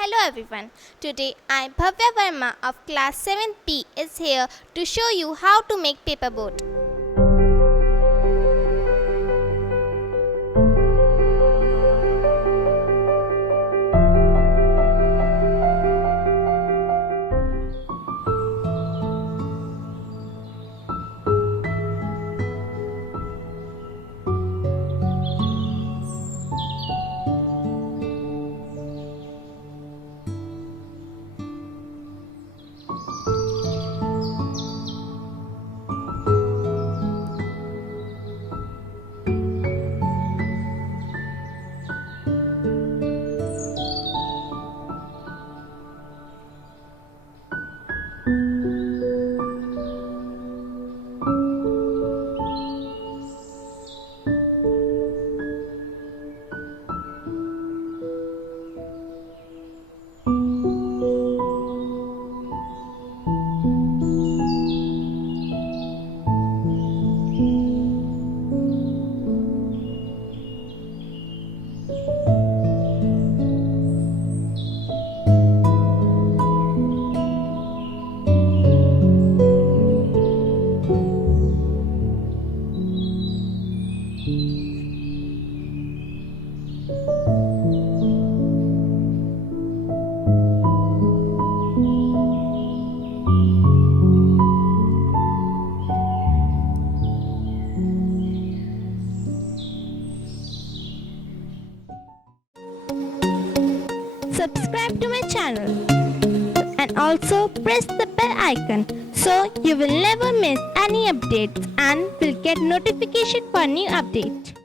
Hello everyone. Today I Bhavya Verma of class 7P is here to show you how to make paper boat. Subscribe to my channel and also press the bell icon so you will never miss any updates and will get notification for new update.